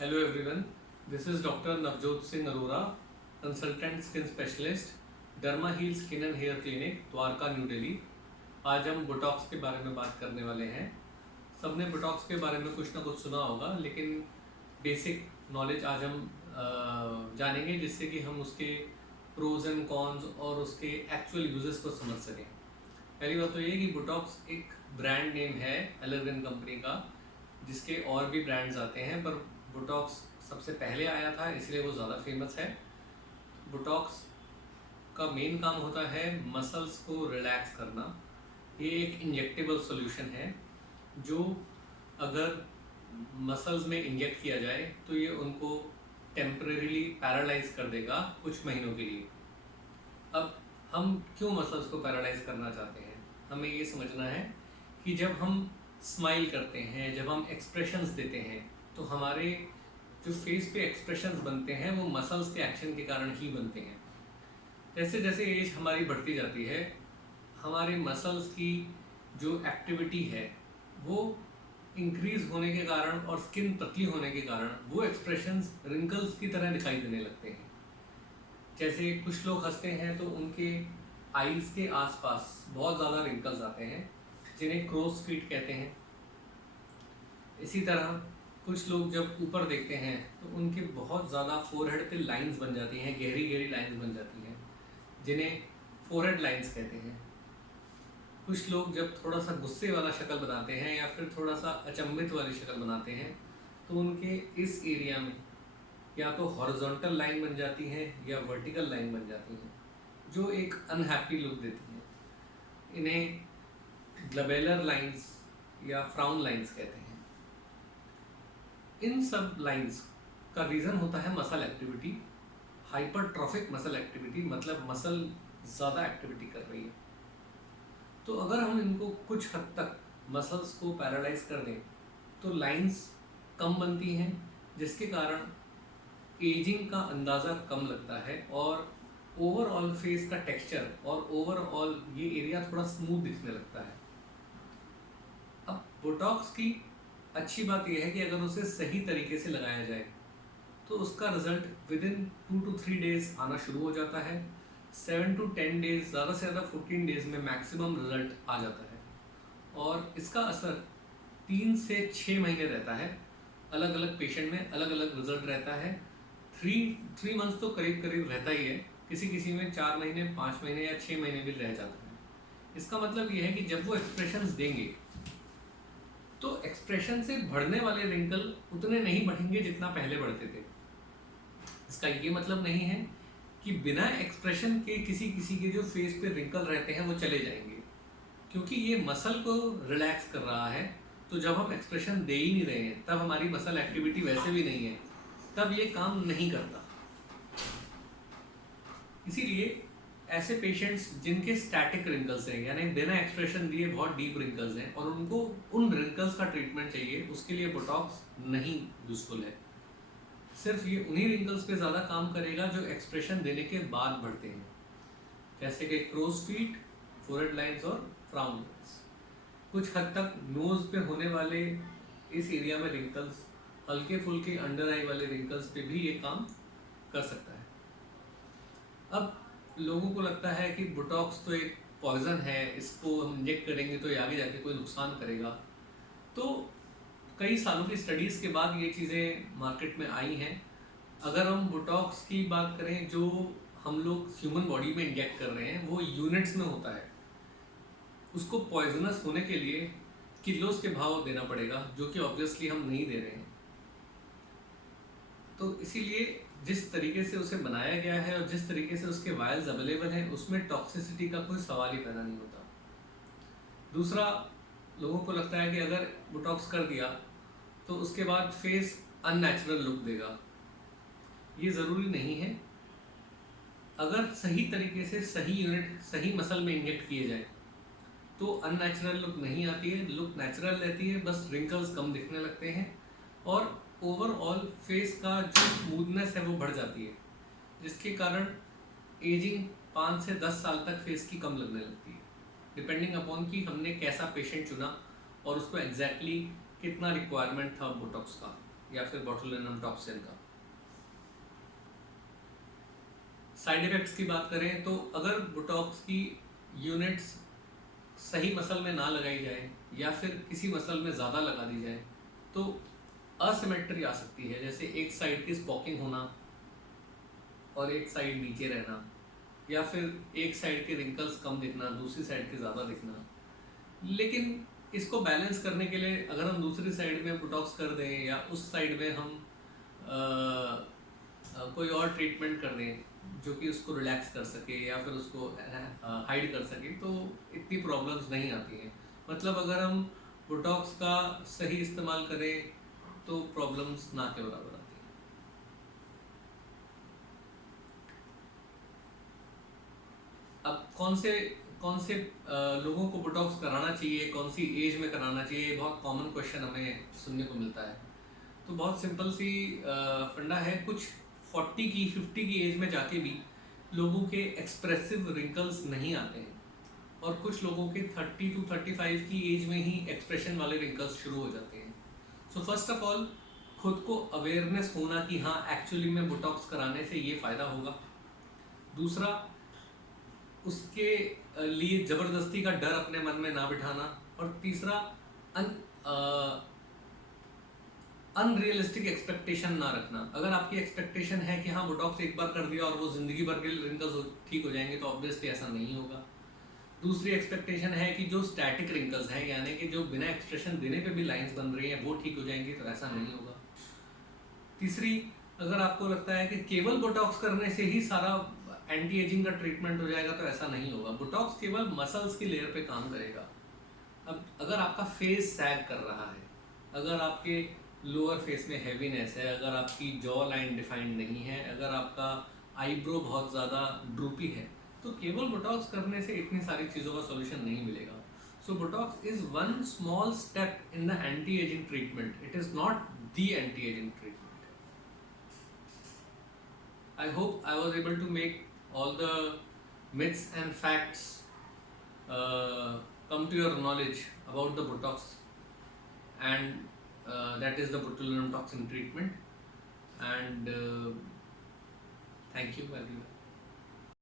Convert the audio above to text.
Hello everyone, this is Dr. Navjot Singh Arora, consultant skin specialist, derma heal skin and hair clinic, Dwarka, new Delhi. आज हम Botox के बारे में बात करने वाले हैं। सबने बोटॉक्स के बारे में कुछ ना कुछ सुना होगा, लेकिन बेसिक नॉलेज आज हम जानेंगे, जिससे कि हम उसके प्रोज एंड कॉन्स और उसके एक्चुअल यूजेस को समझ सकें। पहली बात तो ये कि बोटॉक्स एक ब्रांड नेम है एलर्गन कंपनी का, जिसके और भी ब्रांड्स आते हैं, पर बोटॉक्स सबसे पहले आया था, इसलिए वो ज़्यादा फेमस है। बोटॉक्स का मेन काम होता है मसल्स को रिलैक्स करना। ये एक इंजेक्टेबल सॉल्यूशन है जो अगर मसल्स में इंजेक्ट किया जाए तो ये उनको टेम्परेरीली पैरालाइज कर देगा कुछ महीनों के लिए। अब हम क्यों मसल्स को पैरालाइज करना चाहते हैं? हमें ये समझना है कि जब हम स्माइल करते हैं, जब हम एक्सप्रेशंस देते हैं, तो हमारे जो फेस पे एक्सप्रेशंस बनते हैं वो मसल्स के एक्शन के कारण ही बनते हैं। जैसे जैसे एज हमारी बढ़ती जाती है, हमारे मसल्स की जो एक्टिविटी है वो इंक्रीज होने के कारण और स्किन पतली होने के कारण वो एक्सप्रेशंस रिंकल्स की तरह दिखाई देने लगते हैं। जैसे कुछ लोग हंसते हैं तो उनके आईज के आसपास बहुत ज़्यादा रिंकल्स आते हैं, जिन्हें क्रोस फीट कहते हैं। इसी तरह कुछ लोग जब ऊपर देखते हैं तो उनके बहुत ज़्यादा फोरहेड पे लाइंस बन जाती हैं, गहरी गहरी लाइंस बन जाती हैं, जिन्हें फोरहेड लाइंस कहते हैं। कुछ लोग जब थोड़ा सा गुस्से वाला शक्ल बनाते हैं या फिर थोड़ा सा अचंभित वाली शक्ल बनाते हैं तो उनके इस एरिया में या तो हॉरिजॉन्टल लाइन बन जाती है या वर्टिकल लाइन बन जाती है, जो एक अनहैप्पी लुक देती है। इन्हें ग्लबेलर लाइंस या फ्राउन लाइंस कहते हैं। इन सब लाइंस का रीज़न होता है muscle activity, hypertrophic muscle activity, मतलब मसल ज़्यादा एक्टिविटी कर रही है। तो अगर हम इनको कुछ हद तक मसल्स को पैरालाइज कर दें तो लाइंस कम बनती हैं, जिसके कारण एजिंग का अंदाज़ा कम लगता है और ओवरऑल फेस का टेक्सचर और ओवरऑल ये एरिया थोड़ा स्मूथ दिखने लगता है। अब बोटॉक्स की अच्छी बात यह है कि अगर उसे सही तरीके से लगाया जाए तो उसका result with in 2 to 3 days आना शुरू हो जाता है। 7 to 10 डेज, ज़्यादा से ज़्यादा 14 डेज में मैक्सिमम रिजल्ट आ जाता है और इसका असर 3 से 6 महीने रहता है। अलग अलग पेशेंट में अलग अलग रिजल्ट रहता है। 3 मंथ्स तो करीब करीब रहता ही है, किसी किसी में 4 महीने, 5 महीने या 6 महीने भी रह जाता है। इसका मतलब यह है कि जब वो एक्सप्रेशंस देंगे तो एक्सप्रेशन से बढ़ने वाले रिंकल उतने नहीं बढ़ेंगे जितना पहले बढ़ते थे। इसका ये मतलब नहीं है कि बिना एक्सप्रेशन के किसी किसी के जो फेस पे रिंकल रहते हैं वो चले जाएंगे, क्योंकि ये मसल को रिलैक्स कर रहा है। तो जब हम एक्सप्रेशन दे ही नहीं रहे हैं तब हमारी मसल एक्टिविटी वैसे भी नहीं है, तब ये काम नहीं करता। इसीलिए ऐसे पेशेंट्स जिनके स्टैटिक रिंकल्स हैं, यानी बिना एक्सप्रेशन दिए बहुत डीप रिंकल्स हैं और उनको उन रिंकल्स का ट्रीटमेंट चाहिए, उसके लिए बोटॉक्स नहीं यूजफुल है। सिर्फ ये उन्हीं रिंकल्स पे ज़्यादा काम करेगा जो एक्सप्रेशन देने के बाद बढ़ते हैं, जैसे कि क्रोज फीट, फोरहेड लाइंस और फ्राउन लाइंस। कुछ हद तक नोज पे होने वाले इस एरिया में रिंकल्स, हल्के फुल्के अंडर आई वाले रिंकल्स पे भी ये काम कर सकता है। अब लोगों को लगता है कि बोटॉक्स तो एक पॉइजन है, इसको हम इंजेक्ट करेंगे तो ये आगे जाके कोई नुकसान करेगा। तो कई सालों की स्टडीज़ के बाद ये चीज़ें मार्केट में आई हैं। अगर हम बोटॉक्स की बात करें जो हम लोग ह्यूमन बॉडी में इंजेक्ट कर रहे हैं वो यूनिट्स में होता है। उसको पॉइजनस होने के लिए किलोस के भाव देना पड़ेगा, जो कि ऑब्वियसली हम नहीं दे रहे हैं। तो इसीलिए जिस तरीके से उसे बनाया गया है और जिस तरीके से उसके वायल्स अवेलेबल हैं उसमें टॉक्सिसिटी का कोई सवाल ही पैदा नहीं होता। दूसरा, लोगों को लगता है कि अगर बोटॉक्स कर दिया तो उसके बाद फेस अननेचुरल लुक देगा। ये ज़रूरी नहीं है। अगर सही तरीके से सही यूनिट सही मसल में इंजेक्ट किए जाए तो अननेचुरल लुक नहीं आती है, लुक नेचुरल रहती है, बस रिंकल्स कम दिखने लगते हैं और ओवरऑल फेस का जो स्मूथनेस है वो बढ़ जाती है, जिसके कारण एजिंग 5 से 10 साल तक फेस की कम लगने लगती है, डिपेंडिंग अपॉन कि हमने कैसा पेशेंट चुना और उसको एग्जैक्टली कितना रिक्वायरमेंट था बोटॉक्स का। या फिर बोटुलिनम टॉक्सिन का। साइड इफेक्ट्स की बात करें तो अगर बोटॉक्स की यूनिट्स सही मसल में ना लगाई जाए या फिर किसी मसल में ज़्यादा लगा दी जाए तो असिमेट्री आ सकती है, जैसे एक साइड की स्पॉकिंग होना और एक साइड नीचे रहना, या फिर एक साइड के रिंकल्स कम दिखना, दूसरी साइड के ज़्यादा दिखना। लेकिन इसको बैलेंस करने के लिए अगर हम दूसरी साइड में बोटॉक्स कर दें या उस साइड में हम कोई और ट्रीटमेंट कर दें जो कि उसको रिलैक्स कर सके या फिर उसको हाइड कर सके, तो इतनी प्रॉब्लम्स नहीं आती हैं। मतलब अगर हम बोटॉक्स का सही इस्तेमाल करें तो प्रॉब्लम्स ना के बराबर आती हैं। अब कौन से लोगों को बोटॉक्स कराना चाहिए, कौन सी एज में कराना चाहिए, बहुत कॉमन क्वेश्चन हमें सुनने को मिलता है। तो बहुत सिंपल सी फंडा है। कुछ 40 की 50 की एज में जाके भी लोगों के एक्सप्रेसिव रिंकल्स नहीं आते हैं और कुछ लोगों के 30 to 35 की एज में ही एक्सप्रेशन वाले रिंकल्स शुरू हो जाते हैं। सो फर्स्ट ऑफ ऑल खुद को अवेयरनेस होना कि हाँ एक्चुअली में बोटॉक्स कराने से ये फ़ायदा होगा। दूसरा, उसके लिए ज़बरदस्ती का डर अपने मन में ना बिठाना। और तीसरा, अनरियलिस्टिक एक्सपेक्टेशन ना रखना। अगर आपकी एक्सपेक्टेशन है कि हाँ बोटॉक्स एक बार कर दिया और वो ज़िंदगी भर के रिंकल्स ठीक हो जाएंगे, तो ऑब्वियसली ऐसा नहीं होगा। दूसरी एक्सपेक्टेशन है कि जो स्टैटिक रिंकल्स हैं, यानी कि जो बिना एक्सप्रेशन देने पे भी लाइंस बन रही हैं, वो ठीक हो जाएंगी, तो ऐसा नहीं होगा। तीसरी, अगर आपको लगता है कि केवल बोटॉक्स करने से ही सारा एंटी एजिंग का ट्रीटमेंट हो जाएगा, तो ऐसा नहीं होगा। बोटॉक्स केवल मसल्स की लेयर पे काम करेगा। अब अगर आपका फेस सैग कर रहा है, अगर आपके लोअर फेस में हैवीनेस है, अगर आपकी जॉ लाइन डिफाइंड नहीं है, अगर आपका आईब्रो बहुत ज़्यादा ड्रूपी है, तो केवल बोटॉक्स करने से इतनी सारी चीज़ों का सॉल्यूशन नहीं मिलेगा। So botox is one small step in the anti ageing treatment, it is not the anti ageing treatment. I hope I was able to make all the myths and facts come to your knowledge about the Botox, and that is the botulinum toxin treatment. And thank you everyone.